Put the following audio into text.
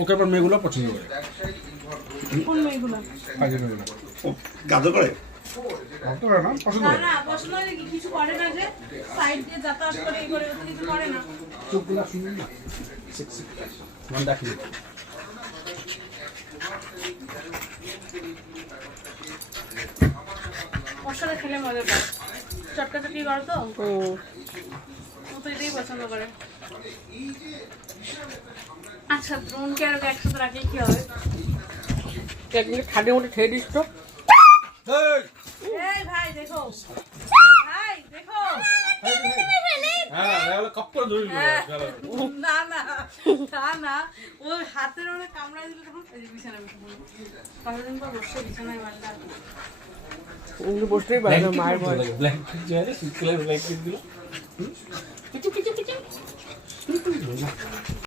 ওকে আবার মেয়েগুলো পছন্দ করে। কোন মেয়েগুলো? কাজের মেয়েগুলো গাদর করে অত করে না, পছন্দ না করে। না পছন্দ হলে কি কিছু করে না, যে সাইড দিয়ে যাতায়াত করে এই করে ওটা কিছু করে না। চোখগুলো শুনুন না, সেক্সি মানে দেখি। ওর সাথে খেলে মজা পায়, চটকাচটকি করে তো, ও তো এটাই পছন্দ করে। আচ্ছা দ্রোণকে আর ওকে একসাথে রাখলে কি হবে? এক মিনিট খাটে মধ্যে ঠেয়ে দিস তো। এই ভাই দেখো, ভাই দেখো, হ্যাঁ কপ করে ধরে না না তা না, ওই হাতের ওরা কামড়ায় দিলে তখন এই যে বিছানায় বসে পড়লো। কতদিন পর বসে বিছানায় মারলা। কিন্তু বসতেই পারে না মায়ের ভয়। ব্ল্যাঙ্কেট যায় শীতকালের ব্ল্যাঙ্কেট দিল।